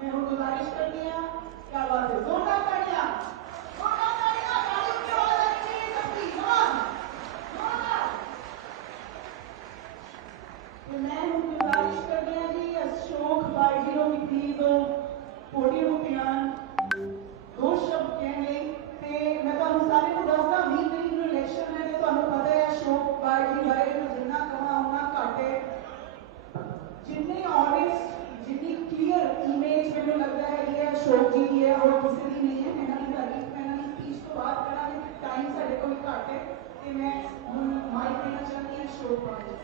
मैं हूँ गुजारिश करनी है। क्या बात है, जोरदार तालियां, जोरदार तालियां, तालियों की आवाज आनी चाहिए सबकी, कमान, जोरदार। तो मैं हूँ गुजारिश करनी है जी, अशोक भाई जी की थी तो पोडियम उतयान दो शब्द कहने ते मैं तो सारे को दसदा 20 तरीक ਨੂੰ ਇਲੈਕਸ਼ਨ ਹੈ ਤੇ ਤੁਹਾਨੂੰ ਪਤਾ ਹੈ ਅਸ਼ੋਕ ਭਾਈ ਜੀ ਬਾਰੇ ਮੈਂ ਜਿੰਨਾ ਕਹਾਂ ਉਨਾ ਘੱਟ ਹੈ। जितनी ऑनेस्ट जितनी क्लियर इमेज मैंने लगता है ये अशोक जी की है और किसी की नहीं है। मैंने की तारीफ मैंने स्पीच तो बात करा कि टाइम साढ़े को भी घट है कि मैं माइक देना चाहती हूँ अशोक भाई जी।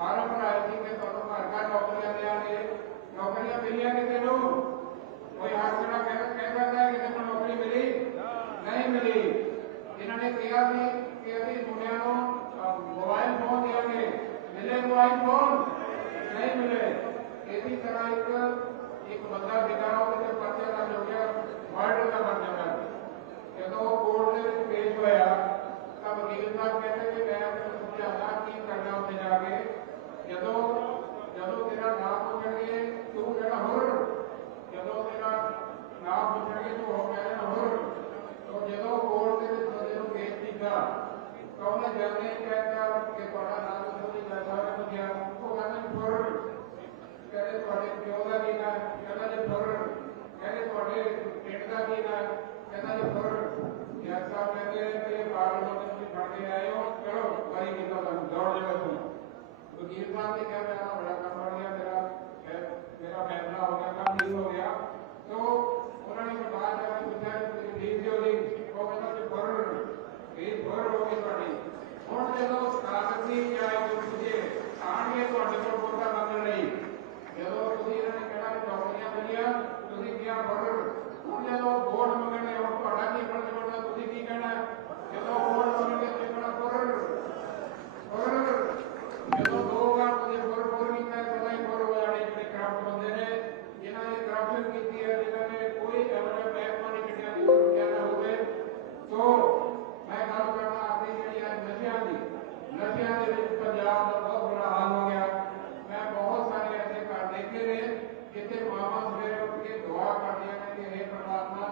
फार्म भराए थे कि तुहानू घर घर नौकरियां देंगे, नौकरियां मिलियां किसी को? कोई हाथ खड़ा कह सकता है किसी को नौकरी मिली? नहीं मिली। इन्होंने कहा कि अभी मुंडिया को मोबाइल फोन देंगे, मिले मोबाइल फोन? नहीं मिले। इसी तरह एक बंदा सीधा वो पर्चा दर्ज हो गया, मर्डर का पर्चा दर्ज। जो कोर्ट के पेश होया तो वकील साहब कहते कि मैं तेन समझाना की करना उत्थे जाके, जो जो तेरा नाम पूछे तू कहना हुर, जो तेरा नाम पूछे तू हो कहना हुर। तो जो कोर्ट के बंदे पेश किया तो उन्हें जज ने कहता कि तुम्हारा नाम तो जज साहब ने पूछा, वो कहते हुर, कहते थोड़े प्यो का की ना, कहता जी हुर, कहते थोड़े पिंड का की ना, कहता जी हुर। जज साहब कहते हैं कि पार्लियामेंट में फड़ के आए हो, चलो बरी की तो दौड़ जाओ तुम। वकील साहब ने क्या मेरा बड़ा काम बढ़ गया, मेरा फैसला हो गया, काम ठीक हो गया। तो उन्होंने बाद जाकर पूछा ठीक जो जी, वो कहता कि फुर हो गई थोड़ी। ਹੁਣ ਜਦੋਂ ਕਾਗਜ਼ੀ ਜਾਂ ਤੁਸੀਂ ਆਣਗੇ ਤੁਹਾਡੇ ਕੋਲ ਵੋਟਾਂ ਮੰਗਣ ਲਈ, ਜਦੋਂ ਤੁਸੀਂ ਇਹਨਾਂ ਨੇ ਕਹਿਣਾ ਕਿ ਨੌਕਰੀਆਂ ਮਿਲੀਆਂ, ਤੁਸੀਂ ਕਿਹਾ ਫੁਰ। ਹੁਣ ਜਦੋਂ ਵੋਟ ਮੰਗਣੇ ਹੁਣ ਤੁਹਾਡਾ ਕੀ ਫਰਜ਼ ਬਣਦਾ, ਤੁਸੀਂ ਕੀ ਕਹਿਣਾ? ਜਦੋਂ ਵੋਟ ਮੰਗਣਗੇ ਤੁਸੀਂ ਕਹਿਣਾ ਫੁਰ। ਜਦੋਂ ਦੋ ਵਾਰ ਤੁਸੀਂ ਫੁਰ ਕੀਤਾ ਸਦਾ ਹੀ ਫੁਰ ਹੋ ਜਾਣੇ। ਜਿਹੜੇ ਕਰਪਟ ਬੰਦੇ ਨੇ, ਜਿਨ੍ਹਾਂ ਨੇ ਕਰਪਸ਼ਨ ਕੀਤੀ ਹੈ, ਜਿਨ੍ਹਾਂ ਨੇ ਕੋਈ ਐਵਰੇਜ ਮਹਿਕਮਾ ਨਹੀਂ ਕੱਢਿਆ ਕਹਿਣਾ ਹੋਵੇ। ਸੋ मैं गल करना अपनी जी नशिया की, नशिया के पंजाब का बहुत बुरा हाल हो गया। मैं बहुत सारे ऐसे घर देखे ने जिथे मावा सवेरे उठ के दुआ करदियां ने कि हे परमात्मा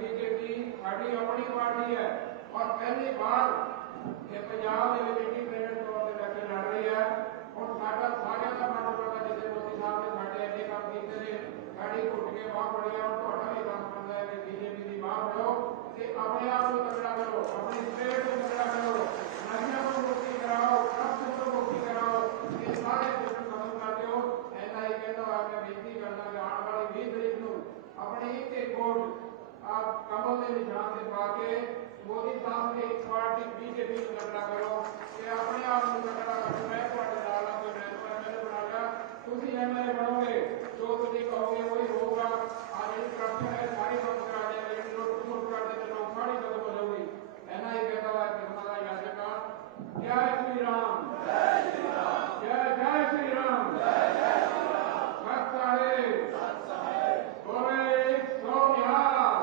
बीजेपी साड़ी अपनी पार्टी है और पहली बार ये पंजाब के इंडिपेंडेंट तौर पर लड़के लड़ रही है और सारा सारे का मन होगा जिसे मोदी साहब ने साढ़े इन्ने काम किए ने साड़ी घुट के बाह पड़ी है और थोड़ा भी काम बनता है कि बीजेपी की बाह पड़ो कि अपने आप को तगड़ा करो अपनी स्टेट को तगड़ा करो नदियों को मुक्ति कराओ ट्रस्ट को मुक्ति कराओ ये सारे सिस्टम खत्म कर दो ऐसा ही कहता है मैं बेनती करना कि आने वाली 20 तारीख को अपने एक वोट आप कमल के निशान से पाके मोदी साहब ने एक पार्टी बीजेपी को तगड़ा करो कि अपने आप को तगड़ा करो मैं ਤੁਹਾਡੇ ਨਾਲ ਆ ਕੋਈ मैं तो एमएलए बना लिया ਤੁਸੀਂ एमएलए बनोगे जो ਤੁਸੀਂ कहोगे वही होगा आज ये करप्शन है सारी बंद करा देंगे लेकिन लोग टूट कर देते लोग सारी खत्म हो जाएगी ऐसा ही कहता है हमारा याचका जय श्री राम जय श्री राम जय श्री राम जय श्री राम सत साहेब बोले सो निहाल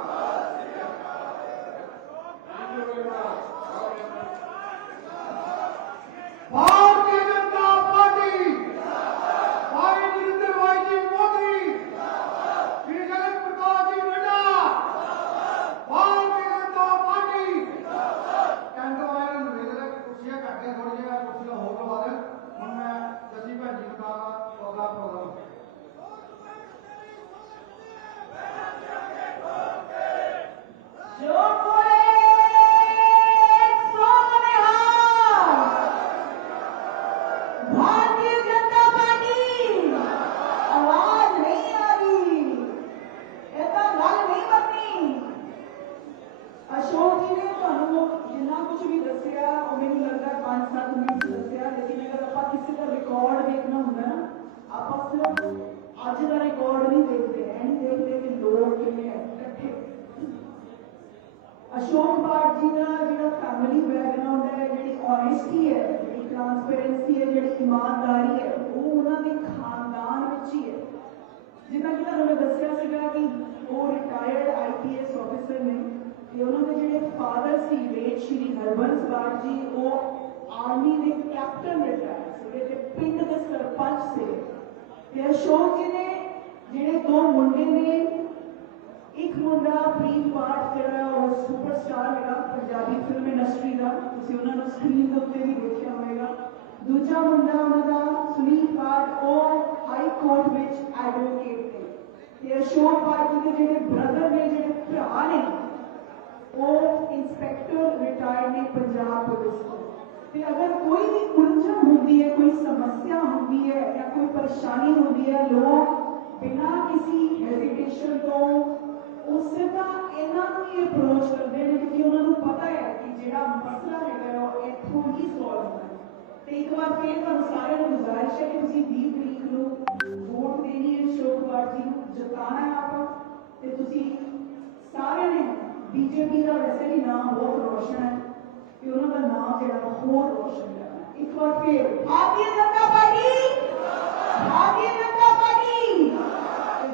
भारतीय जनता पार्टी भाई नरेंद्र भाई जी मोदी श्री जगत प्रकाश जी नड्डा भारतीय जनता पार्टी कहते वाले नरेंद्र कुर्सियां घट गई थोड़ी जगह कुर्सियां हो करवा दें हम मैं जसी भैन जी का होगा प्रोग्राम जो बोले सो निहाल। भारतीय जनता पार्टी आवाज नहीं आ रही ऐसा गल नहीं बननी। अशोक जी ने ਤੁਹਾਨੂੰ जिन्ना कुछ भी दसिया वो मैंने लगता है 5-7 मिनट दसिया लेकिन अगर आप किसी का रिकॉर्ड देखना होगा ना आप सिर्फ अज का रिकॉर्ड नहीं देखते हैं नहीं देखते कि लोग कितने इकट्ठे। अशोक बाट जी का जो फैमिली बैकग्राउंड है जी ऑनेस्टी है जी ट्रांसपेरेंसी है जी ईमानदारी है वो उन्होंने खानदान में ही है जिन्ना कि तुहानू मैं दसिया सीगा कि वो रिटायर्ड IPS ऑफिसर ने ते उन्होंने जो फादर सी लेट श्री हरबंस बाट जी वो आर्मी के कैप्टन रिटायर से पिंड के सरपंच से ते अशोक जी ने जेडे 2 मुंडे ने एक मुंडा प्रीत पाठ जरा वो सुपरस्टार है पंजाबी फिल्म इंडस्ट्री का तुसी उन्होंने स्क्रीन के उत्ते भी देखा होगा। दूजा मुंडा उन्होंने सुनील पाठ वो हाई कोर्ट में एडवोकेट ने ते अशोक पाठ जी के जो ब्रदर ने जो भरा ने वो इंस्पैक्टर रिटायर्ड ने पंजाब पुलिस को। ते अगर कोई भी उलझन होती है कोई समस्या होती है या कोई परेशानी होती है लोग बिना किसी हेजिटेशन तो उससे इन्होंने अप्रोच करते हैं क्योंकि उन्होंने पता है कि जो मसला है वो इतों ही सॉल्व होना है। तो एक बार फिर तुहानू सारे गुजारिश है कि तुसीं 20 तरीक को वोट देनी है अशोक बाट जी को जिताना है आप तो तुसीं सारे ने बीजेपी का वैसे भी नाम बहुत रोशन है कि उन्होंने नाम जो होर रोशन करना है। एक बार फिर भारतीय जनता पार्टी भारतीय जनता पार्टी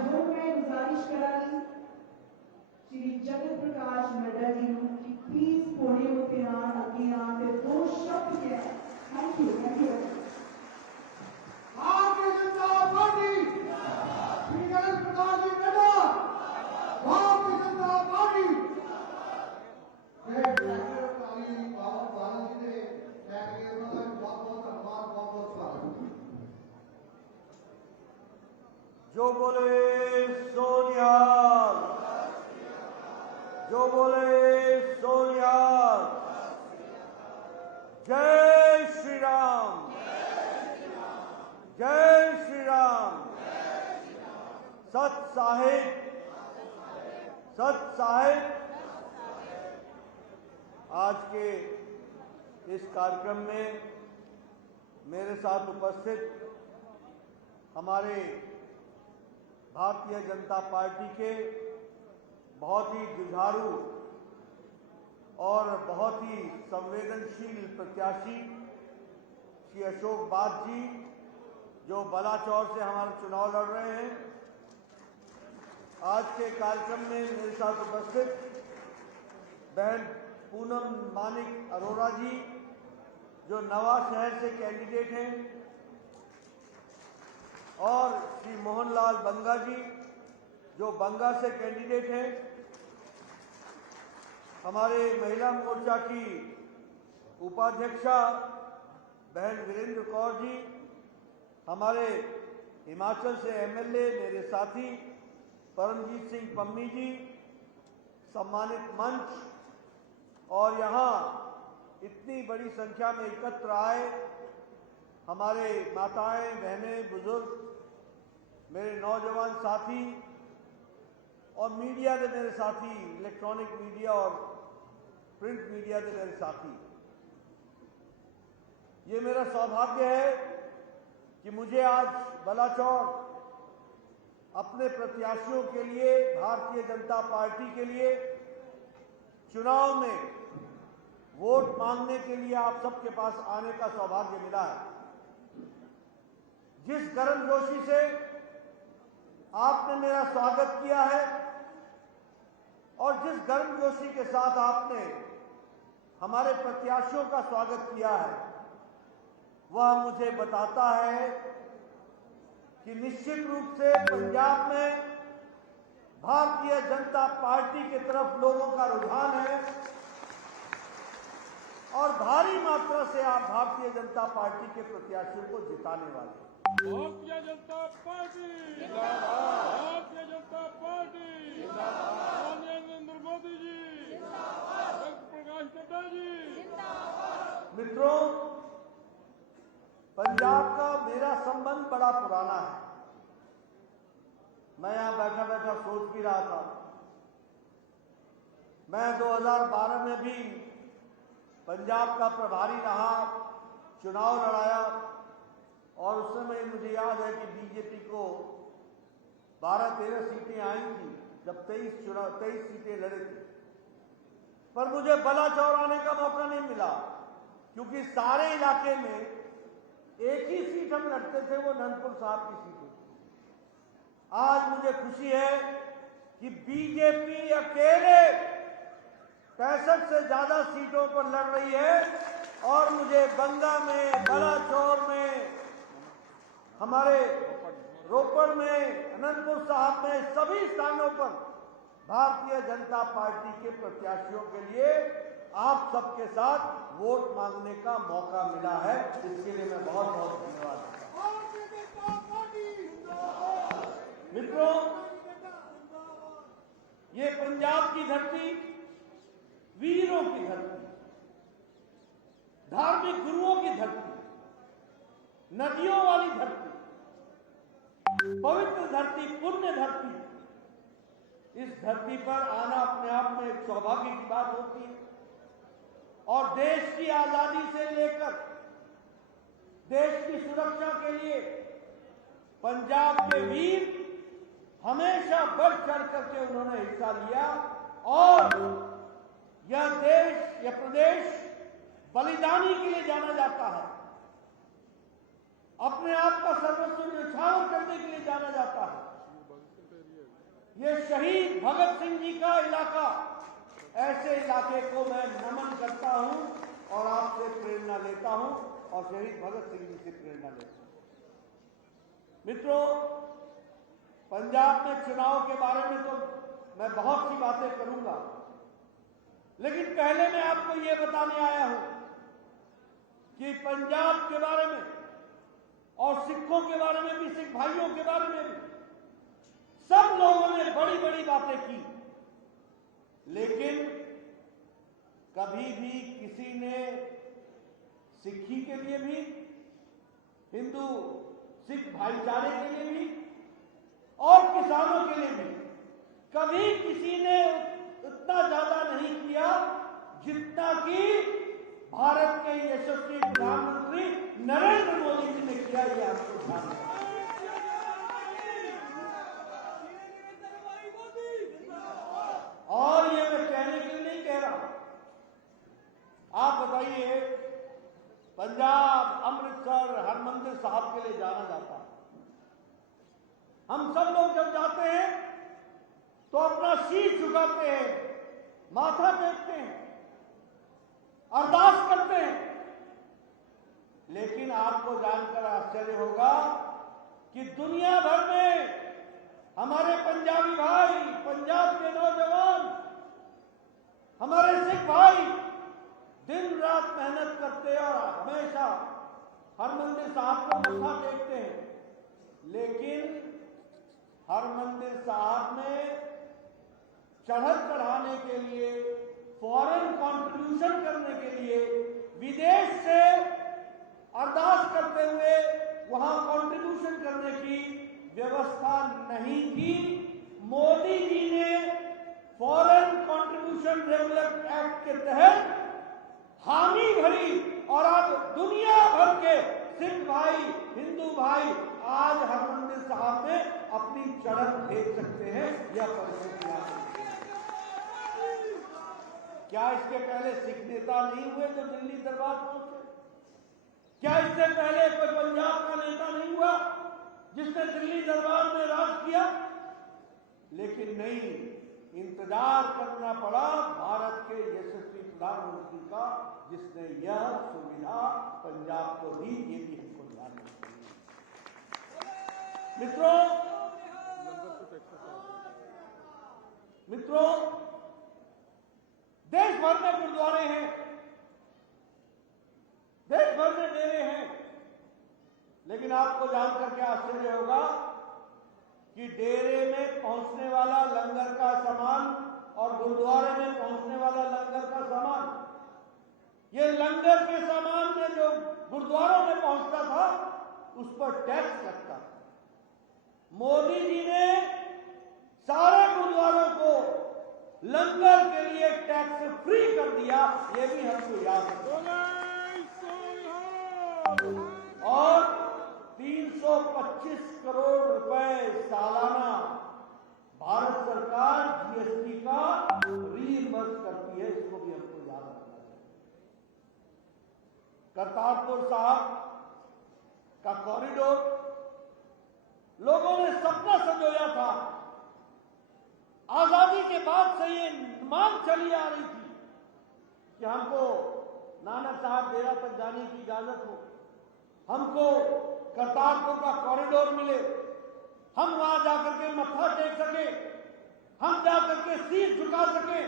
जो मैं गुजारिश करांगी श्री जगत प्रकाश नड्डा जी की प्लीज पोडियम उत्ते आन अगे आन ते 2 शब्द कह। Thank you Bharatiya Janata party Shri Jagat Prakash ji Nadda Bharatiya Janata party मैं डॉक्टर काली बाबा बाला जी ने लैके उन्होंने बहुत बहुत धन्यवाद बहुत बहुत स्वागत। जो बोले सो निहाल जो बोले सो निहाल जय श्री राम जय श्री राम सत साहिब आज के इस कार्यक्रम में मेरे साथ उपस्थित हमारे भारतीय जनता पार्टी के बहुत ही जुझारू और बहुत ही संवेदनशील प्रत्याशी श्री अशोक बाट जी जो बलाचौर से हमारा चुनाव लड़ रहे हैं। आज के कार्यक्रम में मेरे साथ उपस्थित बहन पूनम मानिक अरोड़ा जी जो नवा शहर से कैंडिडेट हैं और श्री मोहनलाल बंगा जी जो बंगा से कैंडिडेट हैं हमारे महिला मोर्चा की उपाध्यक्षा बहन वीरेंद्र कौर जी, हमारे हिमाचल से एमएलए मेरे साथी परमजीत सिंह पम्मी जी, सम्मानित मंच और यहाँ इतनी बड़ी संख्या में एकत्र आए हमारे माताएं, बहनें, बुजुर्ग, मेरे नौजवान साथी और मीडिया के मेरे साथी, इलेक्ट्रॉनिक मीडिया और प्रिंट मीडिया के मेरे साथी, ये मेरा सौभाग्य है कि मुझे आज बलाचौर अपने प्रत्याशियों के लिए, भारतीय जनता पार्टी के लिए चुनाव में वोट मांगने के लिए आप सबके पास आने का सौभाग्य मिला है। जिस गर्मजोशी से आपने मेरा स्वागत किया है और जिस गर्मजोशी के साथ आपने हमारे प्रत्याशियों का स्वागत किया है, वह मुझे बताता है कि निश्चित रूप से पंजाब में भारतीय जनता पार्टी की तरफ लोगों का रुझान है और भारी मात्रा से आप भारतीय जनता पार्टी के प्रत्याशियों को जिताने वाले हैं। भारतीय जनता पार्टी जिंदाबाद, भारतीय जनता पार्टी जिंदाबाद, नरेंद्र मोदी जी जिंदाबाद, प्रकाश नड्डा जी जिंदाबाद। मित्रों, पंजाब का मेरा संबंध बड़ा पुराना है। मैं यहां बैठा बैठा सोच भी रहा था, मैं 2012 में भी पंजाब का प्रभारी रहा, चुनाव लड़ाया और उस समय मुझे याद है कि बीजेपी को 12-13 सीटें आई थी जब 23 सीटें लड़े थे, पर मुझे बलाचौर आने का मौका नहीं मिला क्योंकि सारे इलाके में एक ही सीट हम लड़ते थे, वो नंदपुर साहब की सीट थी। आज मुझे खुशी है कि बीजेपी अकेले 65 से ज्यादा सीटों पर लड़ रही है और मुझे बंगा में, बलाचौर में, हमारे रोपड़ में, अनंतपुर साहब में, सभी स्थानों पर भारतीय जनता पार्टी के प्रत्याशियों के लिए आप सबके साथ वोट मांगने का मौका मिला है। इसके लिए मैं बहुत बहुत धन्यवाद देता हूं। मित्रों, ये पंजाब की धरती वीरों की धरती, धार्मिक गुरुओं की धरती, नदियों वाली धरती, पवित्र धरती, पुण्य धरती। इस धरती पर आना अपने आप में एक सौभाग्य की बात होती है और देश की आजादी से लेकर देश की सुरक्षा के लिए पंजाब के वीर हमेशा बढ़ चढ़ करके उन्होंने हिस्सा लिया और यह देश, यह प्रदेश बलिदानी के लिए जाना जाता है, अपने आप का सर्वस्व न्यौछावर करने के लिए जाना जाता है। ये शहीद भगत सिंह जी का इलाका, ऐसे इलाके को मैं नमन करता हूं और आपसे प्रेरणा लेता हूं और शहीद भगत सिंह जी से प्रेरणा लेता हूं। मित्रों, पंजाब में चुनाव के बारे में तो मैं बहुत सी बातें करूंगा, लेकिन पहले मैं आपको ये बताने आया हूं कि पंजाब के बारे में और सिखों के बारे में भी, सिख भाइयों के बारे में भी सब लोगों ने बड़ी बड़ी बातें की, लेकिन कभी भी किसी ने सिक्खी के लिए भी, हिंदू सिख भाईचारे के लिए भी और किसानों के लिए भी कभी किसी ने उतना ज्यादा नहीं किया जितना कि भारत के यशस्वी प्रधानमंत्री नरेंद्र मोदी जी ने किया। ये आपको ध्यान रखना। और ये मैं कहने के लिए नहीं कह रहा। आप बताइए, पंजाब, अमृतसर, हरमंदिर साहब के लिए जाना जाता है। हम सब लोग जब जाते हैं तो अपना शीश झुकाते हैं, माथा टेकते हैं, अरदास करते हैं, लेकिन आपको जानकर आश्चर्य होगा कि दुनिया भर में हमारे पंजाबी भाई, पंजाब के नौजवान हमारे सिख भाई दिन रात मेहनत करते और हमेशा हरमंदिर साहब को मत्था टेकते हैं, लेकिन हरमंदिर साहब में चढ़त चढ़ाने के लिए, फॉरेन कंट्रीब्यूशन करने के लिए, विदेश से अरदास करते हुए वहां कंट्रीब्यूशन करने की व्यवस्था नहीं थी। मोदी जी ने फॉरेन कंट्रीब्यूशन डेवलपमेंट एक्ट के तहत हामी भरी और अब दुनिया भर के सिख भाई, हिंदू भाई आज हरमंदिर साहब में अपनी चढ़त देख सकते हैं। यह परिस्थितियां क्या इसके पहले सिख नेता नहीं हुए जो दिल्ली दरबार पहुंचे? क्या इससे पहले कोई पंजाब का नेता नहीं हुआ जिसने दिल्ली दरबार में राज किया? लेकिन नहीं, इंतजार करना पड़ा भारत के यशस्वी प्रधानमंत्री का, जिसने यह सुविधा पंजाब को दी। ये भी हमको ध्यान रखना चाहिए। मित्रों, देश भर में गुरुद्वारे हैं, देश भर में डेरे हैं, लेकिन आपको जानकर के आश्चर्य होगा कि डेरे में पहुंचने वाला लंगर का सामान और गुरुद्वारे में पहुंचने वाला लंगर का सामान, ये लंगर के सामान में जो गुरुद्वारों में पहुंचता था उस पर टैक्स लगता था। मोदी जी ने सारे गुरुद्वारों को लंगर के लिए टैक्स फ्री कर दिया। ये भी हमको याद है। और 325 करोड़ रुपए सालाना भारत सरकार जीएसटी का रीइंबर्स करती है। इसको भी हमको याद रखना चाहिए। करतारपुर साहब का कॉरिडोर लोगों ने सपना संजोया था। आजादी के बाद से ये मांग चली आ रही थी कि हमको नानक साहब डेरा तक जाने की इजाजत हो, हमको करतारपुर का कॉरिडोर मिले, हम वहां जाकर के मत्था टेक सके, हम जाकर के शीश झुका सके।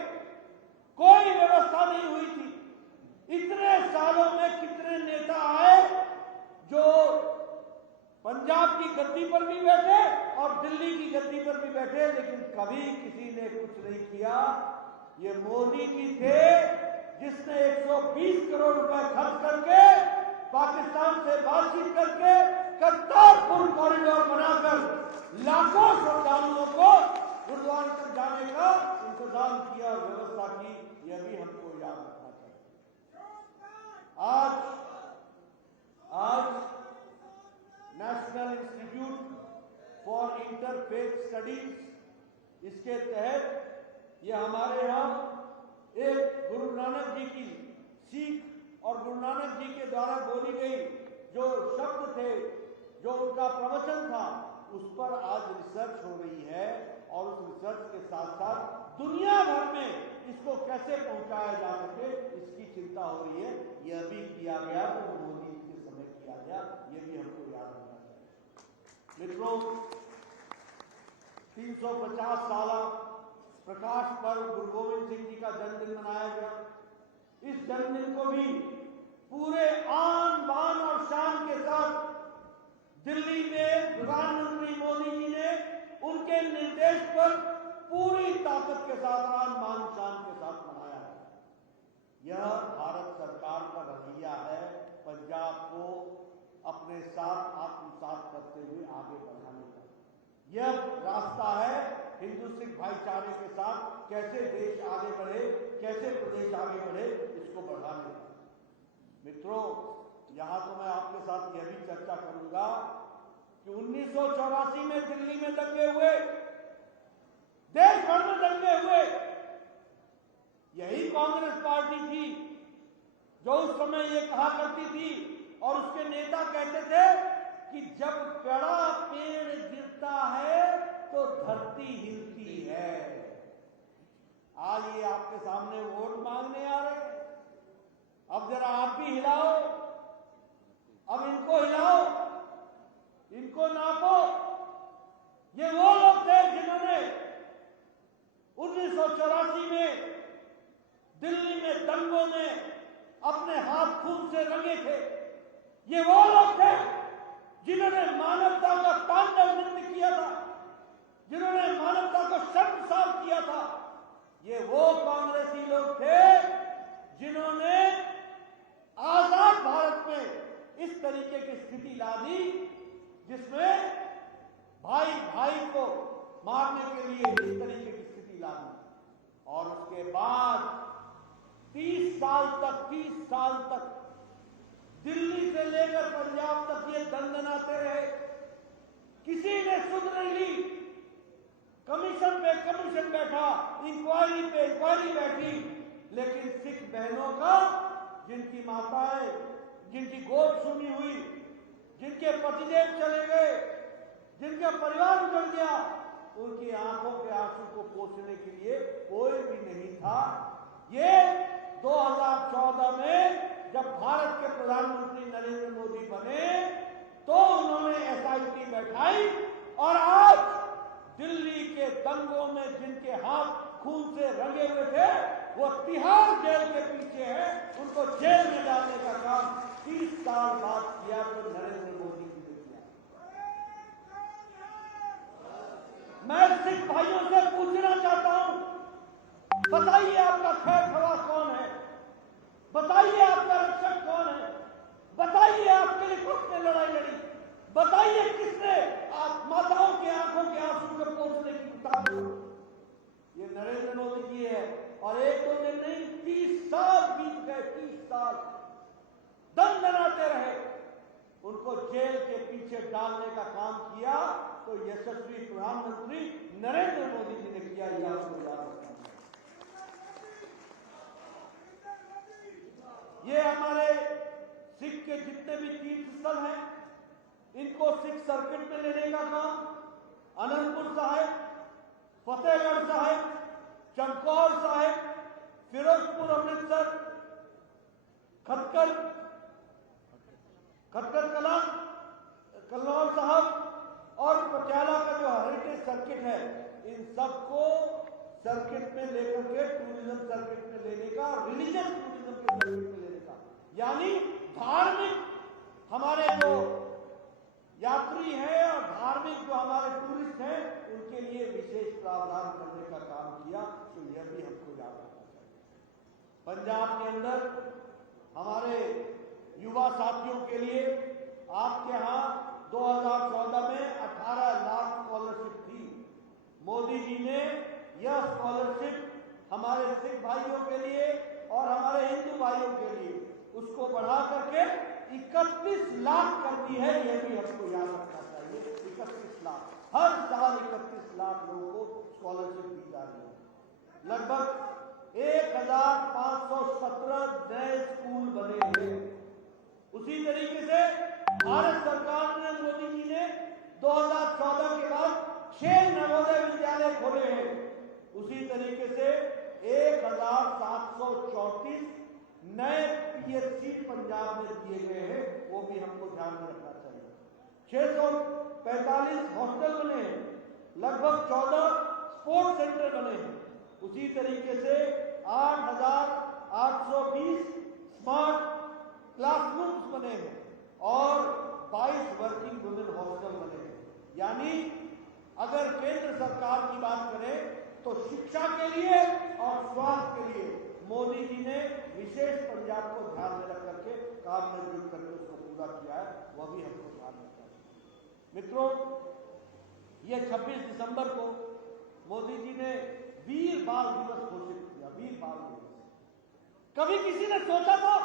कोई व्यवस्था नहीं हुई थी। इतने सालों में कितने नेता आए जो पंजाब की गद्दी पर भी बैठे और दिल्ली की गद्दी पर भी बैठे, लेकिन कभी किसी ने कुछ नहीं किया। ये मोदी जी थे जिसने 120 करोड़ रुपए खर्च करके पाकिस्तान से बातचीत करके करतारपुर कॉरिडोर बनाकर लाखों श्रद्धालुओं को गुरुद्वारे तक जाने का इंतजाम किया और व्यवस्था की। यह भी हमको याद रखना चाहिए। आज national institute for interfaith studies, इसके तहत ये हमारे यहाँ एक गुरु नानक जी की सीख और गुरु नानक जी के द्वारा बोली गई जो शब्द थे, जो उनका प्रवचन था, उस पर आज रिसर्च हो रही है। और उस रिसर्च के साथ साथ दुनिया भर में इसको कैसे पहुंचाया जा सके, इसकी चिंता हो रही है। यह भी किया गया, तो मोदी जी के समय किया गया। यह भी हमको याद रखना चाहिए। मित्रों, 350 साल प्रकाश पर्व गुरु गोविंद सिंह जी का जन्मदिन मनाया गया। इस जन्मदिन को भी पूरे आन बान और शान के साथ दिल्ली में प्रधानमंत्री मोदी जी ने उनके निर्देश पर पूरी ताकत के साथ, आन बान शान के साथ मनाया है। यह भारत सरकार का रवैया है पंजाब को अपने साथ आत्मसात करते हुए आगे बढ़ाने का। यह रास्ता है हिंदू सिख भाईचारे के साथ कैसे देश आगे बढ़े, कैसे प्रदेश आगे बढ़े, इसको बढ़ाने का। मित्रों, यहां तो मैं आपके साथ यह भी चर्चा करूंगा कि 1984 में दिल्ली में दंगे हुए, देश भर में दंगे हुए। यही कांग्रेस पार्टी थी जो उस समय ये कहा करती थी और उसके नेता कहते थे कि जब कड़ा पेड़ गिरता है तो धरती हिलती है। आज ये आपके सामने वोट मांगने आ रहे हैं। अब जरा आप भी हिलाओ, अब इनको हिलाओ, इनको नापो। ये वो लोग थे जिन्होंने 1984 में अपने हाथ खून से रंगे थे। ये वो लोग थे जिन्होंने मानवता का तांडव नृत्य किया था, जिन्होंने मानवता को शर्मसार किया था। ये वो कांग्रेसी लोग थे जिन्होंने आजाद भारत में इस तरीके की स्थिति ला दी जिसमें भाई भाई को मारने के लिए इस तरीके की स्थिति ला दी। और उसके बाद 30 साल तक दिल्ली से लेकर पंजाब तक ये दंडनाते रहे। किसी ने सुध नहीं ली। कमीशन पे कमीशन बैठा, इंक्वायरी पे इंक्वायरी बैठी, लेकिन सिख बहनों का, जिनकी माताएं, जिनकी गोद सुनी हुई, जिनके पतिदेव चले गए, जिनका परिवार उजड़ गया, उनकी आंखों के आंसू को पोंछने के लिए कोई भी नहीं था। ये 2014 में जब भारत के प्रधानमंत्री नरेंद्र मोदी बने तो उन्होंने एसआईटी बैठाई और आज दिल्ली के दंगों में जिनके हाथ खून से रंगे हुए थे वो तिहाड़ जेल के पीछे है। उनको जेल में डालने का काम 30 साल बाद किया तो नरेंद्र मोदी जी ने किया। मैं सिख भाइयों से पूछना चाहता हूं, बताइए आपका खैर खवा कौन है? बताइए आपका रक्षक कौन है? बताइए आपके लिए किसने लड़ाई लड़ी? बताइए किसने आप माताओं के आंखों के आंसू को पोंछने की ताकत? ये नरेंद्र मोदी जी है। और एक दो दिन नहीं, 30 साल बीत गए, 30 साल दंडनाते रहे। उनको जेल के पीछे डालने का काम किया तो यशस्वी प्रधानमंत्री नरेंद्र मोदी जी ने किया। यह आपको याद रखना है। ये हमारे सिख के जितने भी तीर्थ स्थल हैं, इनको सिख सर्किट में लेने का काम अनंतपुर साहिब, फतेहगढ़ साहिब, चमकौर साहिब, फिरोजपुर अमृतसर, खटकल कला, कल्लौल साहब और पटियाला का जो हेरिटेज सर्किट है, इन सबको सर्किट में लेकर के टूरिज्म सर्किट में लेने का, रिलीजियस टूरिज्म के सर्किट में लेने का, यानी धार्मिक हमारे जो यात्री हैं और धार्मिक जो हमारे टूरिस्ट हैं उनके लिए विशेष प्रावधान करने का काम किया। तो यह भी हमको याद रखना चाहिए। पंजाब के अंदर हमारे युवा साथियों के लिए आपके यहां 2014 में 18 लाख स्कॉलरशिप थी। मोदी जी ने यह स्कॉलरशिप हमारे सिख भाइयों के लिए और हमारे हिंदू भाइयों के लिए उसको बढ़ा करके 31 लाख कर दी है। यह भी हमको याद रखना चाहिए। 31 लाख, हर साल 31 लाख लोगों को स्कॉलरशिप दी जा रही है। लगभग 1517 नए स्कूल बने हैं। उसी तरीके से भारत सरकार ने, मोदी जी ने 2014 के बाद 6 नवोदय विद्यालय खोले हैं। उसी तरीके से 1734 नए पीएचसी पंजाब में दिए गए हैं। वो भी हमको ध्यान में रखना चाहिए। 645 हॉस्टल बने हैं, लगभग 14 स्पोर्ट्स सेंटर बने हैं। उसी तरीके से 8820 स्मार्ट क्लासरूम्स बने हैं और 22 वर्किंग वुमेन हॉस्टल बने हैं। यानी अगर केंद्र सरकार की बात करें तो शिक्षा के लिए और स्वास्थ्य के लिए मोदी जी ने विशेष पंजाब को ध्यान में रख करके काम में जुट करके उसको पूरा किया है। वह भी हमको ध्यान रखना चाहिए। मित्रों, ये 26 दिसंबर को मोदी जी ने वीर बाल दिवस घोषित किया। वीर बाल दिवस कभी किसी ने सोचा था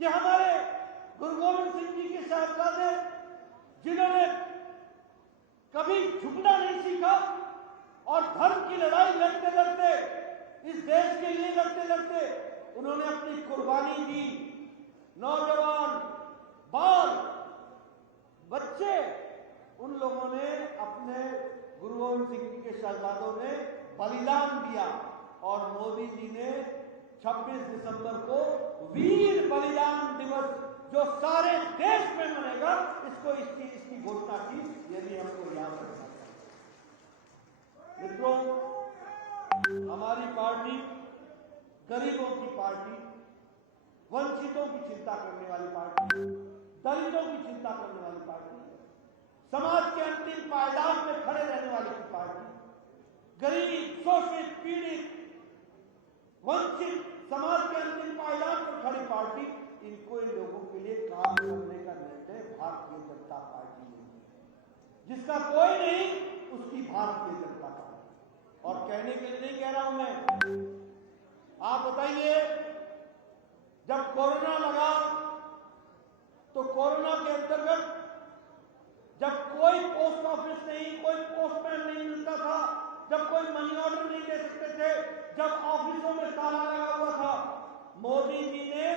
कि हमारे गुरु गोविंद सिंह जी के साहबजादे, जिन्होंने कभी झुकना नहीं सीखा और धर्म की लड़ाई लड़ते लड़ते, इस देश के लिए लड़ते लड़ते उन्होंने अपनी कुर्बानी दी। नौजवान, बाल, बच्चे, उन लोगों ने अपने गुरु गोविंद सिंह जी के शहजादों ने बलिदान दिया और मोदी जी ने 26 दिसंबर को वीर बलिदान दिवस जो सारे देश में मनेगा, इसकी घोषणा की। यदि हमको याद रखना चाहिए। मित्रों, हमारी पार्टी गरीबों की पार्टी, वंचितों की चिंता करने वाली पार्टी, दलितों की चिंता करने वाली पार्टी, समाज के अंतिम पायदान में खड़े रहने वाली की पार्टी, गरीब, शोषित, पीड़ित, वंचित समाज के अंतिम पायदान पर खड़ी पार्टी, इनको इन लोगों के लिए काम करने का निर्णय भारतीय जनता पार्टी ने लिया। जिसका कोई नहीं उसकी भारतीय जनता पार्टी। और कहने के लिए नहीं कह रहा हूं मैं, आप बताइए, जब कोरोना लगा तो कोरोना के अंतर्गत जब कोई पोस्ट ऑफिस नहीं, कोई पोस्टमैन नहीं मिलता था, जब कोई मनी ऑर्डर नहीं दे सकते थे, जब ऑफिसों में ताला लगा हुआ था, मोदी जी ने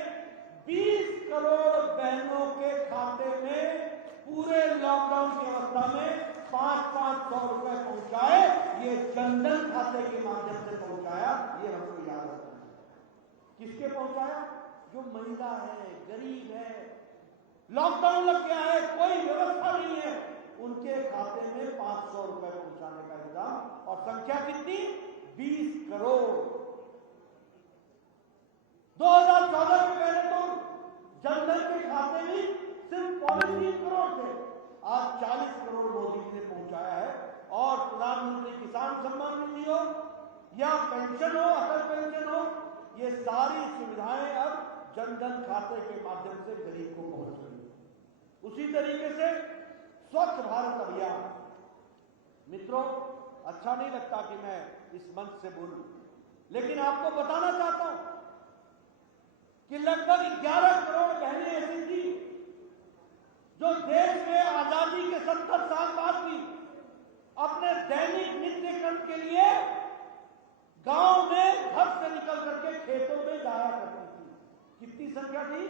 20 करोड़ बहनों के खाते में पूरे लॉकडाउन की अवस्था में 500 रुपए पहुंचाए। ये जनधन खाते के माध्यम से पहुंचाया, ये हमको याद रखना है। किसके पहुंचाया? जो महिला है, गरीब है, लॉकडाउन लग गया है, कोई व्यवस्था नहीं है, उनके खाते में 500 रुपए पहुंचाने का इंतजाम। और संख्या कितनी? 20 करोड़। 2014 के पहले तो जनधन के खाते में सिर्फ 3.25 करोड़ थे, आज 40 करोड़ मोदी जी ने पहुंचाया है। और प्रधानमंत्री किसान सम्मान निधि हो या पेंशन हो, अटल पेंशन हो, ये सारी सुविधाएं अब जनधन खाते के माध्यम से गरीब को पहुंच रही है। उसी तरीके से स्वच्छ भारत अभियान। मित्रों, अच्छा नहीं लगता कि मैं इस मंच से बोलूं, लेकिन आपको बताना चाहता हूं कि लगभग 11 करोड़ बहनें ऐसी थी जो देश में आजादी के 70 साल बाद भी अपने दैनिक नित्य कर्म के लिए गांव में घर से निकल करके खेतों में जाया करती थी। कितनी संख्या थी?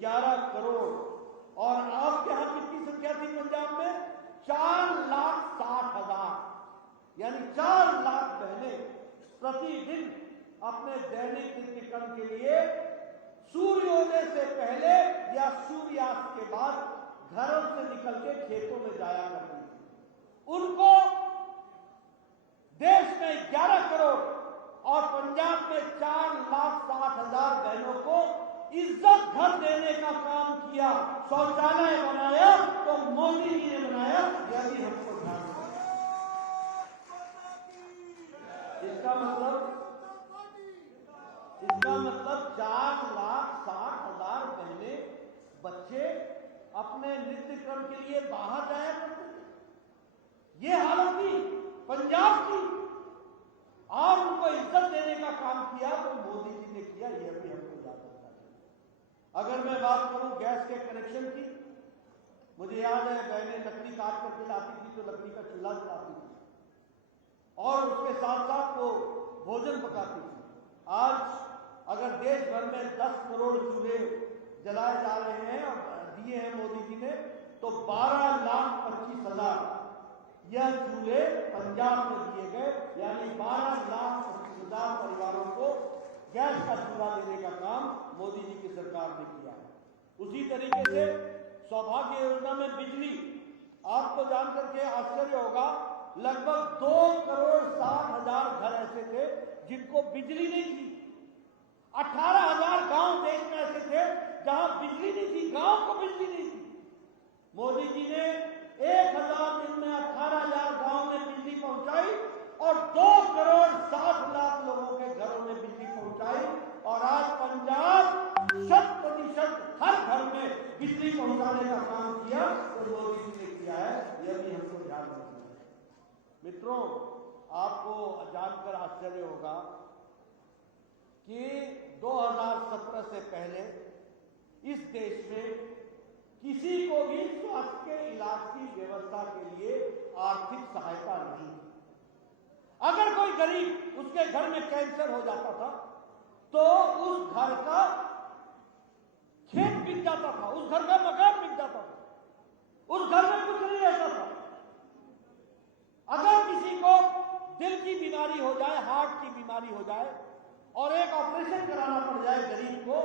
11 करोड़। और आपके यहां कितनी संख्या थी पंजाब में? 4,60,000, यानी 4 लाख बहनें प्रतिदिन अपने दैनिक नित्य कर्म के लिए सूर्योदय से पहले या सूर्यास्त के बाद घरों से निकल के खेतों में जाया करती थी। उनको देश में 11 करोड़ और पंजाब में 4,60,000 बहनों को इज्जत घर देने का काम किया, शौचालय बनाया तो मोदी जी ने बनाया। यह भी हमको ध्यान रखना। इसका मतलब 4,60,000 बहनें, बच्चे अपने नित्य क्रम के लिए बाहर जाया करते थे। ये हालत थी पंजाब की। आप उनको इज्जत देने का काम किया तो मोदी जी ने किया, यह भी हमको याद रखना चाहिए। अगर मैं बात करूं गैस के कनेक्शन की, मुझे याद है बहनें लकड़ी काट करके लाती थी तो लकड़ी का चूल्हा जलाती थी और उसके साथ साथ वो भोजन पकाती थी। आज अगर देश भर में 10 करोड़ चूल्हे जलाए जा रहे हैं और दिए हैं मोदी जी ने, तो 12,25,000 यह चूल्हे पंजाब में दिए गए, यानी 12,25,000 परिवारों को गैस का चूल्हा देने का काम मोदी जी की सरकार ने किया है। उसी तरीके से सौभाग्य योजना में बिजली, आपको जानकर के आश्चर्य होगा, लगभग 2,60,000 घर ऐसे थे जिनको बिजली नहीं थी। 18,000 गांव देश में ऐसे थे जहां बिजली नहीं थी, गांव को बिजली नहीं थी। मोदी जी ने 1,000 दिन में 18,000 गांव में बिजली पहुंचाई और 2,60,00,000 लोगों के घरों में बिजली पहुंचाई। और आज पंजाब 100% हर घर में बिजली पहुंचाने का काम किया तो मोदी जी ने किया है, यह भी हमको ध्यान रखना है। मित्रों, आपको जानकर आश्चर्य होगा कि 2017 से पहले इस देश में किसी को भी स्वास्थ्य के इलाज की व्यवस्था के लिए आर्थिक सहायता नहीं। अगर कोई गरीब, उसके घर में कैंसर हो जाता था तो उस घर का खेत बिक जाता था, उस घर का मकान बिक जाता था, उस घर में कुछ नहीं रहता था। अगर किसी को दिल की बीमारी हो जाए, हार्ट की बीमारी हो जाए और एक ऑपरेशन कराना पड़ जाए गरीब को,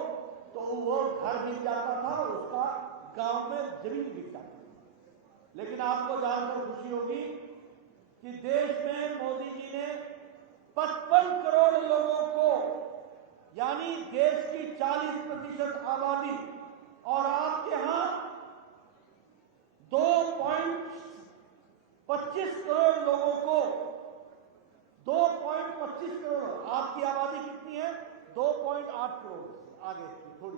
तो वो घर बिक जाता था और उसका गांव में जमीन बिक जाती थी। लेकिन आपको जानकर खुशी होगी कि देश में मोदी जी ने 55 करोड़ लोगों को, देश की 40% आबादी और आपके यहां 2.25 करोड़ लोगों को 2.25 करोड़, आपकी आबादी कितनी है? 2.8 करोड़, आगे थोड़ी,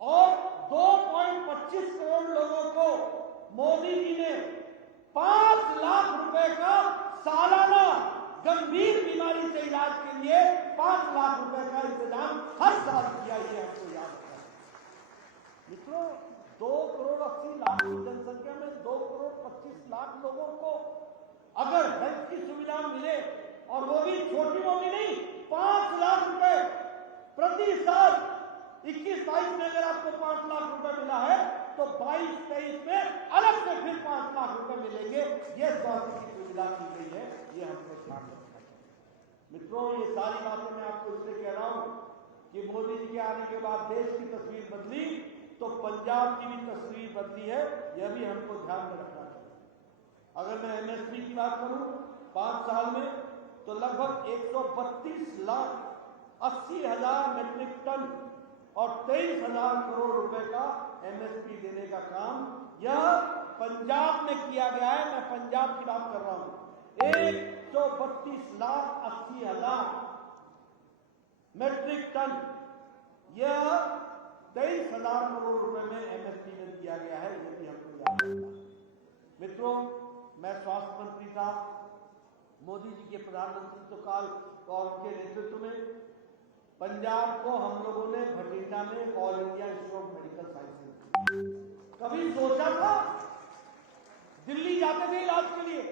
और 2.25 करोड़ लोगों को मोदी जी ने 5 लाख रुपए का सालाना गंभीर बीमारी से इलाज के लिए 5 लाख रुपए का इंतजाम हर साल किया, ये आपको याद रखना है। मित्रों, 2 करोड़ 80 लाख की जनसंख्या में 2 करोड़ 25 लाख लोगों को अगर हेल्थ की सुविधा मिले, और वो भी छोटी मोटी नहीं, 5 लाख रुपए प्रति साल, 21-22 में अगर आपको 5 लाख रुपए मिला है तो 22-23 में अलग से फिर 5 लाख रुपए मिलेंगे। ये स्वास्थ्य की सुविधा की गई है, ये हमको ध्यान रखना चाहिए। मित्रों, ये सारी बातें मैं आपको इसलिए कह रहा हूं कि मोदी जी के आने के बाद देश की तस्वीर बदली तो पंजाब की भी तस्वीर बदली है, यह भी हमको ध्यान में रखना चाहिए। अगर मैं एमएसपी की बात करूं 5 साल में, तो लगभग 132,80,000 मेट्रिक टन और 23,000 करोड़ रुपए का एमएसपी देने का काम यह पंजाब में किया गया है। मैं पंजाब की बात कर रहा हूं। 132,80,000 मेट्रिक टन, यह 23,000 करोड़ रुपए में एमएसपी में दिया गया है, ये भी हमको याद रखना है। मित्रों, मैं स्वास्थ्य मंत्री था मोदी जी के प्रधानमंत्री काल और उनके नेतृत्व में पंजाब को हम लोगों ने भटिंडा में all India institute of medical sciences, कभी सोचा था? दिल्ली जाते थे इलाज के लिए,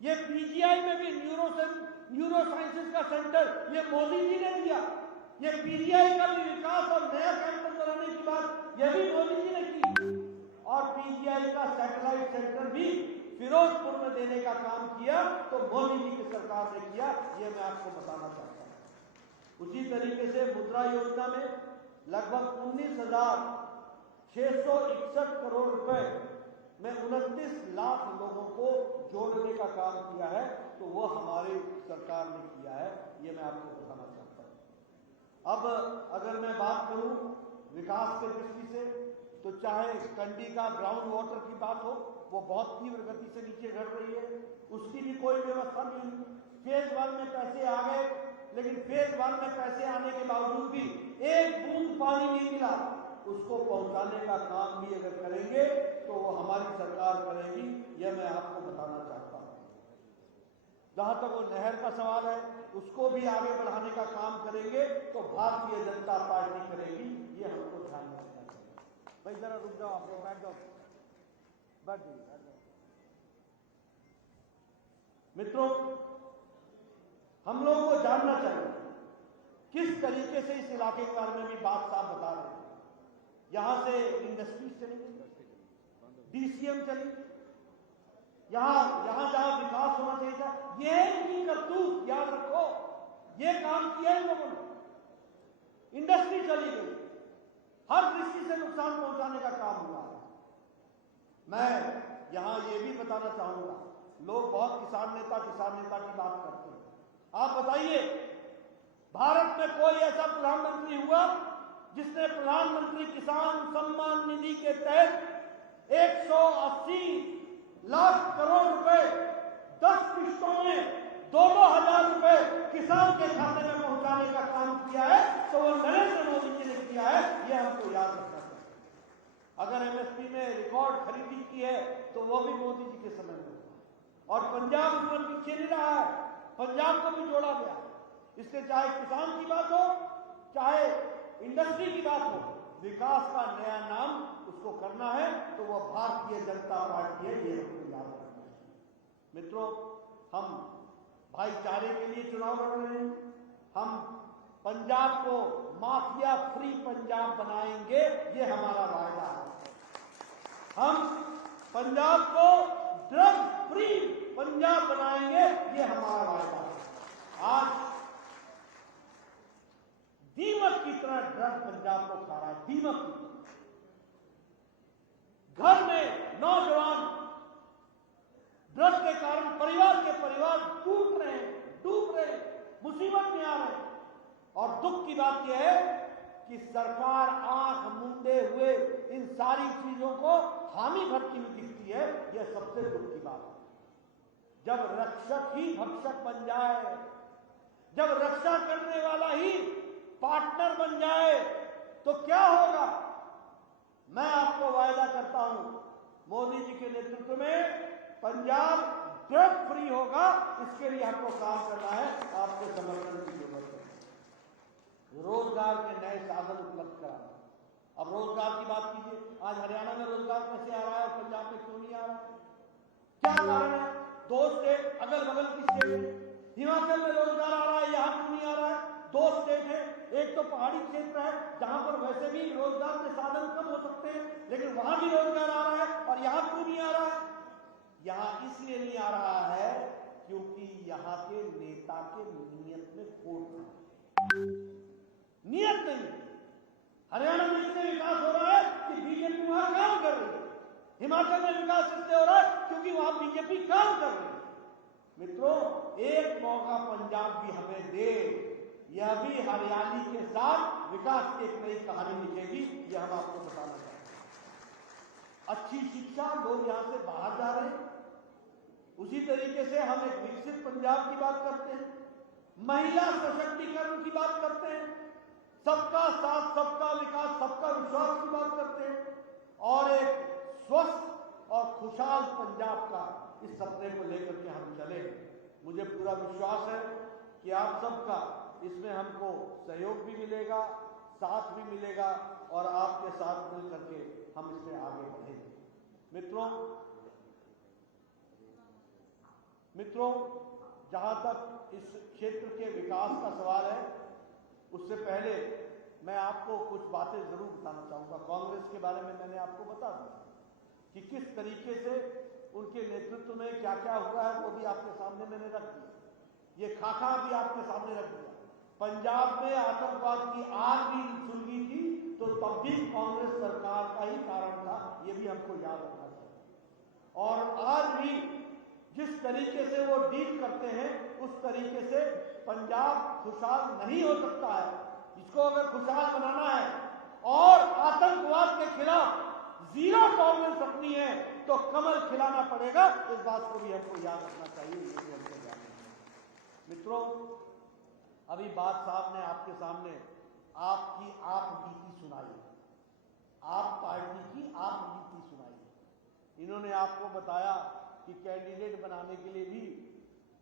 ये पीजीआई में भी न्यूरो साइंसेज का सेंटर ये मोदी जी ने दिया। ये पीजीआई का भी विकास और नया कैंपस बनाने की बात यह भी मोदी जी ने की, और पीजीआई का सैटेलाइट सेंटर भी फिरोजपुर में देने का काम किया तो मोदी जी की सरकार ने किया, ये मैं आपको बताना चाहता हूं। उसी तरीके से मुद्रा योजना में लगभग 19,661 करोड़ रुपए में 29 लाख लोगों को जोड़ने का काम किया है, तो वो हमारी सरकार ने किया है, ये मैं आपको बताना चाहता हूं। अब अगर मैं बात करूं विकास के दृष्टि से, तो चाहे कंडी का ग्राउंड वाटर की बात हो, वो बहुत तीव्र गति से नीचे घट रही है, उसकी भी कोई व्यवस्था नहीं। फेज 1 में पैसे आ गए, लेकिन फेज 1 में पैसे आने के बावजूद भी एक बूंद पानी नहीं मिला, उसको पहुंचाने का काम भी अगर करेंगे तो वो हमारी सरकार करेगी, यह मैं आपको बताना चाहता हूं। जहां तक वो नहर का सवाल है, उसको भी आगे बढ़ाने का काम करेंगे तो भारतीय जनता पार्टी करेगी, ये हमको ध्यान में रखना चाहिए। भाई जरा रुक जाओ, आप लोग बैठ जाओ, बैठ जाओ। मित्रों, हम लोगों को जानना चाहिए किस तरीके से इस इलाके के बारे में भी बात साफ बता रहे हैं। यहां से इंडस्ट्रीज चलेंगी, डीसीएम चलेंगी, यहां जहां विकास होना चाहिए था, ये इनकी करतूत, याद रखो, ये काम किया इन लोगों ने। इंडस्ट्री चली गई, हर दृष्टि से नुकसान पहुंचाने का काम हुआ है। मैं यहां ये भी बताना चाहूंगा, लोग बहुत किसान नेता की बात करते हैं। आप बताइए, भारत में कोई ऐसा प्रधानमंत्री हुआ जिसने प्रधानमंत्री किसान सम्मान निधि के तहत 180 लाख करोड़ रुपए 10 किश्तों में 2,000 रुपए किसान के खाते में पहुंचाने का काम किया है? तो वो नरेंद्र मोदी जी ने किया है, ये हमको याद रखना चाहिए। अगर एमएसपी में रिकॉर्ड खरीदी की है तो वो भी मोदी जी के समय में, और पंजाब उसमें पीछे नहीं रहा है, पंजाब को भी जोड़ा गया। इससे चाहे किसान की बात हो, चाहे इंडस्ट्री की बात हो, विकास का नया नाम उसको करना है तो वह भारतीय जनता पार्टी है, ये हमको याद रखना है। मित्रों, हम भाईचारे के लिए चुनाव लड़ रहे हैं। हम पंजाब को माफिया फ्री पंजाब बनाएंगे, ये हमारा वायदा है। हम पंजाब को ड्रग फ्री पंजाब बनाएंगे, ये हमारा वायदा है। आज दीमक की तरह ड्रग पंजाब को खा रहा है, दीमक की तरह। घर में नौजवान ड्रग के कारण परिवार के परिवार टूट रहे हैं, डूब रहे हैं, मुसीबत में आ रहे हैं, और दुख की बात यह है कि सरकार आंख मूंदे हुए इन सारी चीजों को हामी भरती हुई दिखती है। यह सबसे दुख की बात है। जब रक्षक ही भक्षक बन जाए, जब रक्षा करने वाला ही पार्टनर बन जाए तो क्या होगा? मैं आपको वायदा करता हूं, मोदी जी के नेतृत्व में पंजाब ड्रग फ्री होगा। इसके लिए हमको काम करना है, आपके समर्थन की जरूरत है। रोजगार के नए साधन उपलब्ध कराना। अब रोजगार की बात कीजिए, आज हरियाणा में रोजगार कैसे आ रहा है और पंजाब में क्यों नहीं आ रहा है? क्या कारण है? दो स्टेट अगल बगल की स्टेट है, हिमाचल में रोजगार आ रहा है, यहां क्यों नहीं आ रहा है? दो स्टेट है, एक तो पहाड़ी क्षेत्र है जहां पर वैसे भी रोजगार के साधन कम हो सकते हैं, लेकिन वहां भी रोजगार आ रहा है और यहां क्यों नहीं आ रहा है? यहां इसलिए नहीं आ रहा है क्योंकि यहां के नेता के नियत में खोट है, नियत नहीं। हरियाणा में इतने विकास हो रहा है कि बीजेपी वहां काम कर रही है, हिमाचल में विकास इसलिए हो रहा है क्योंकि वहां बीजेपी काम कर रही है। मित्रों, एक मौका पंजाब भी हमें दे, यह भी हरियाली के साथ विकास की एक नई कहानी लिखेगी, यह हम आपको बताना चाहते हैं। अच्छी शिक्षा, लोग यहां से बाहर जा रहे हैं। उसी तरीके से हम एक विकसित पंजाब की बात करते हैं, महिला सशक्तिकरण की बात करते हैं, सबका साथ सबका विकास सबका विश्वास की बात करते हैं और एक स्वस्थ और खुशहाल पंजाब का इस सपने को लेकर के हम चले। मुझे पूरा विश्वास है कि आप सबका इसमें हमको सहयोग भी मिलेगा, साथ भी मिलेगा और आपके साथ मिल करके हम इसमें आगे बढ़ेंगे। मित्रों, जहां तक इस क्षेत्र के विकास का सवाल है, उससे पहले मैं आपको कुछ बातें जरूर बताना चाहूंगा। कांग्रेस के बारे में मैंने आपको बता दिया कि किस तरीके से उनके नेतृत्व में क्या क्या हुआ है, वो भी आपके सामने मैंने रख दिया। ये खाका भी आपके सामने रख दिया। पंजाब में आतंकवाद की आग भी सुलगी थी तो तब भी कांग्रेस सरकार का ही कारण था, ये भी हमको याद रखना चाहिए। और आज भी जिस तरीके से वो डील करते हैं उस तरीके से पंजाब खुशहाल नहीं हो सकता है। इसको अगर खुशहाल बनाना है और आतंकवाद के खिलाफ जीरो टॉलरेंस रखनी है तो कमल खिलाना पड़ेगा। इस बात को भी हमको याद रखना चाहिए, ये भी हमको याद रखना है। मित्रों, अभी बात साहब ने आपके सामने आपकी आप नीति सुनाई, आप पार्टी की आप नीति सुनाई। इन्होंने आपको बताया कि कैंडिडेट बनाने के लिए भी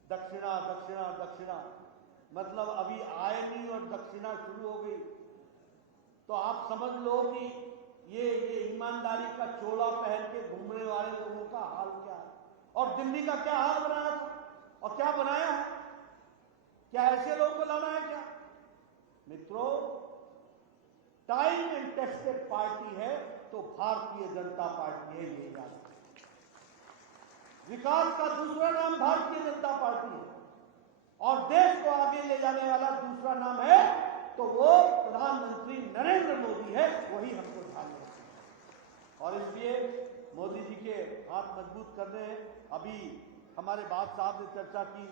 दक्षिणा दक्षिणा दक्षिणा, मतलब अभी आए नहीं और दक्षिणा शुरू हो गई तो आप समझ लो कि ये ईमानदारी का चोला पहन के घूमने वाले लोगों का हाल क्या है। और दिल्ली का क्या हाल बनाया था और क्या बनाया है? क्या ऐसे लोगों को लाना है क्या? मित्रों, टाइम एंड टेस्टेड पार्टी है तो भारतीय जनता पार्टी है, ये याद रखें। विकास का दूसरा नाम भारतीय जनता पार्टी है और देश को आगे ले जाने वाला दूसरा नाम है तो वो प्रधानमंत्री नरेंद्र मोदी है, वही हमको ध्यान में रखना है। और इसलिए मोदी जी के हाथ मजबूत करने हैं। अभी हमारे बात साहब ने चर्चा की,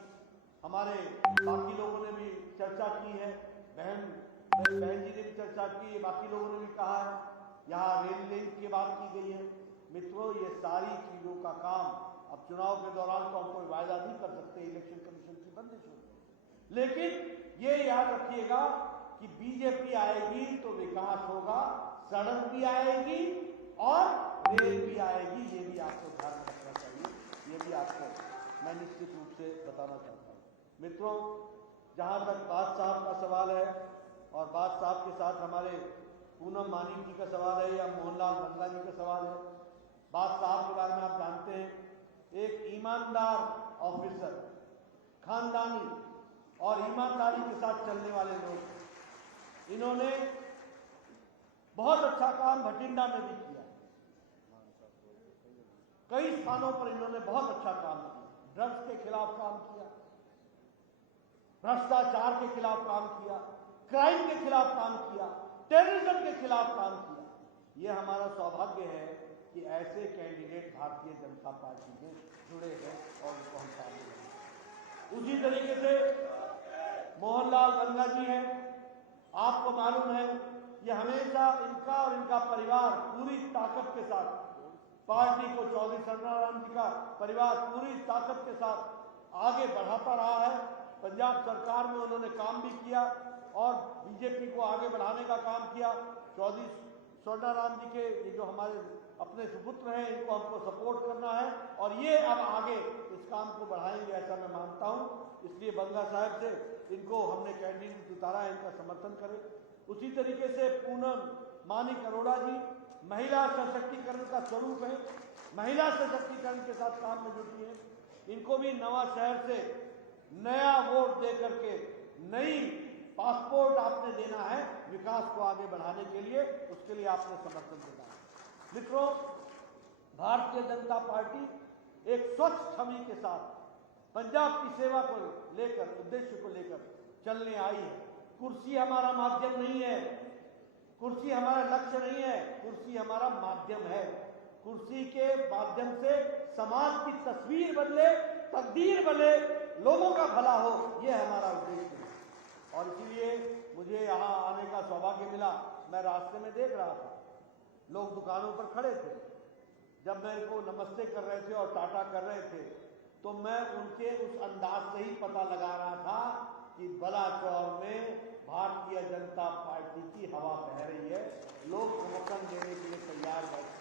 हमारे बाकी लोगों ने भी चर्चा की है, बहन जी ने भी चर्चा की, बाकी लोगों ने भी कहा है, यहाँ रेल लिंक की बात की गई है। मित्रों, ये सारी चीजों का काम अब चुनाव के दौरान तो हम कोई वायदा नहीं कर सकते, इलेक्शन कमीशन की बंदिश होगी, लेकिन ये याद रखिएगा कि बीजेपी आएगी तो विकास होगा, सड़क भी आएगी और रेल भी आएगी, ये भी आपको ध्यान रखना चाहिए, ये भी आपको मैं निश्चित रूप से बताना चाहता हूँ। मित्रों, जहां तक बात साहब का सवाल है और बात साहब के साथ हमारे पूनम मानिक जी का सवाल है या मोहनलाल बंगला जी का सवाल है, बात साहब के बारे में आप जानते हैं, एक ईमानदार ऑफिसर, खानदानी और ईमानदारी के साथ चलने वाले लोग। इन्होंने बहुत अच्छा काम भटिंडा में भी किया, कई स्थानों पर इन्होंने बहुत अच्छा काम किया। ड्रग्स के खिलाफ काम किया, भ्रष्टाचार के खिलाफ काम किया, क्राइम के खिलाफ काम किया, टेररिज्म के खिलाफ काम किया। ये हमारा सौभाग्य है कि ऐसे कैंडिडेट भारतीय जनता पार्टी में जुड़े हैं और उनको हम सामने लाएंगे। उसी तरीके से मोहनलाल बंगला जी हैं, आप हमेशा इनका और इनका परिवार पूरी ताकत के साथ पार्टी को, चौधरी सरनारायण जी का परिवार पूरी ताकत के साथ आगे बढ़ाता रहा है। पंजाब सरकार में उन्होंने काम भी किया और बीजेपी को आगे बढ़ाने का काम किया। चौधरी सरनारायण जी के ये जो हमारे अपने सुपुत्र हैं, इनको हमको सपोर्ट करना है और ये अब आगे इस काम को बढ़ाएंगे ऐसा मैं मानता हूँ। इसलिए बंगा साहब से इनको हमने कैंडिडेट उतारा है, इनका समर्थन करें। उसी तरीके से पूनम मानिक अरोड़ा जी महिला सशक्तिकरण का स्वरूप है, महिला सशक्तिकरण के साथ काम में जुटी है। इनको भी नवा शहर से नया वोट दे करके नई पासपोर्ट आपने देना है विकास को आगे बढ़ाने के लिए, उसके लिए आपने समर्थन देना है। मित्रों, भारतीय जनता पार्टी एक स्वच्छ छवि के साथ पंजाब की सेवा को लेकर, उद्देश्य को लेकर चलने आई है। कुर्सी हमारा माध्यम नहीं है, कुर्सी हमारा लक्ष्य नहीं है, कुर्सी हमारा माध्यम है। कुर्सी के माध्यम से समाज की तस्वीर बदले, तकदीर बदले, लोगों का भला हो, यह हमारा उद्देश्य है। और इसीलिए मुझे यहाँ आने का सौभाग्य मिला। मैं रास्ते में देख रहा था, लोग दुकानों पर खड़े थे। जब मेरे को नमस्ते कर रहे थे और टाटा कर रहे थे, तो मैं उनके उस अंदाज से ही पता लगा रहा था कि बलाचौर में भारतीय जनता पार्टी की हवा बह रही है, लोग समर्थन देने के लिए तैयार बैठे।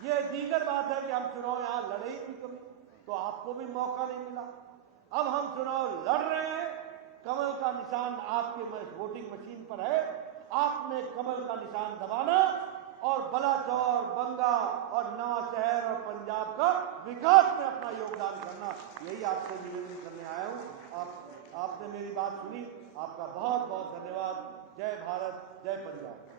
ये दीगर बात है कि हम चुनाव यहाँ लड़े ही नहीं कभी, तो आपको भी मौका नहीं मिला। अब हम चुनाव लड़ रहे हैं, कमल का निशान आपके वोटिंग मशीन पर है, आपने कमल का निशान दबाना और बलाचौर, बंगा और नवा शहर और पंजाब का विकास में अपना योगदान करना, यही आपसे निवेदन करने आया हूँ। आपने मेरी बात सुनी, आपका बहुत बहुत धन्यवाद। जय भारत, जय पंजाब।